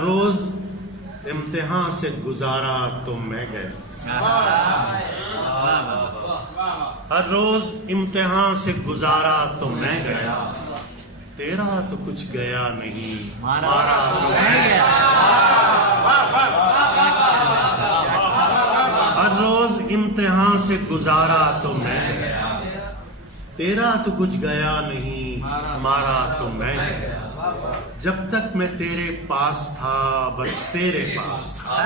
रोज इम्तिहान से गुजारा तो मैं गया, हर रोज इम्तिहान से गुजारा तो मैं गया, तेरा तो कुछ गया नहीं, मारा तो मैं गया। हर रोज इम्तिहान से गुजारा तो मैं गया, तेरा तो कुछ गया नहीं, मारा तो मैं गया। जब तक मैं तेरे पास था बस तेरे पास था,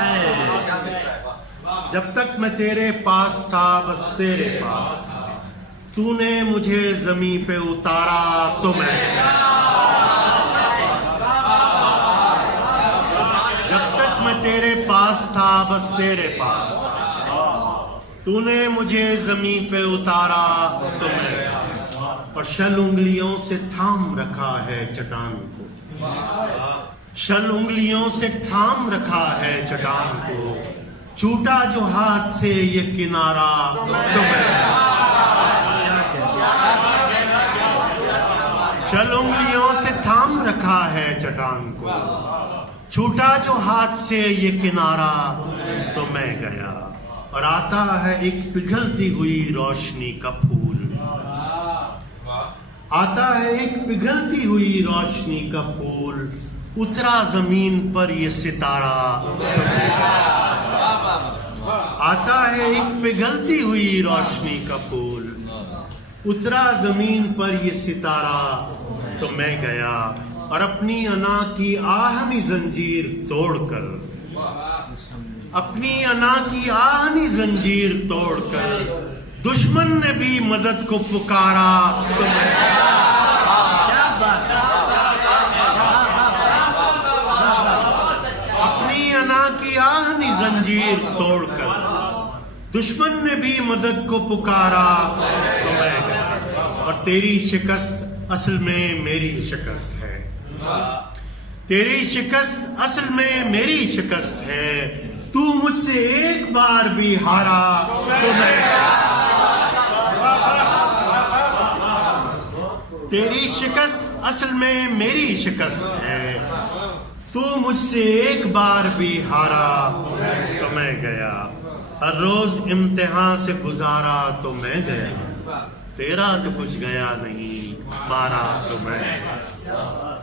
जब तक मैं तेरे पास था बस तेरे पास था, तूने मुझे जमीन पे उतारा तो मैं गया। जब तक मैं तेरे पास था बस तेरे पास था, तूने मुझे जमीन पे उतारा तो मैं गया। और शल उंगलियों से थाम रखा है चट्टान को, शल उंगलियों से थाम रखा है चट्टान को, छूटा जो हाथ से ये किनारा तो मैं, शल उंगलियों से थाम रखा है चट्टान को, छूटा जो हाथ से ये किनारा तो मैं गया। और आता है एक पिघलती हुई रोशनी का फूल, आता है एक पिघलती हुई रोशनी का फूल, उतरा जमीन पर ये सितारा। आता है एक पिघलती हुई रोशनी का फूल, उतरा जमीन पर ये सितारा तो मैं गया। और अपनी अना की आहनी जंजीर तोड़कर, अपनी अना की आहनी जंजीर तोड़कर, दुश्मन ने भी मदद को पुकारा तो मैं, अपनी अना की आहनी जंजीर तोड़कर, दुश्मन ने भी मदद को पुकारा तो मैं गया। और तेरी शिकस्त असल में मेरी शिकस्त है, तेरी शिकस्त असल में मेरी शिकस्त है, तू मुझसे एक बार भी हारा तो मैं, तेरी शिकस्त असल में मेरी शिकस्त है, तू मुझसे एक बार भी हारा तो मैं गया। हर रोज इम्तिहान से गुजारा तो मैं गया, तेरा तो कुछ गया नहीं, मारा तो मैं।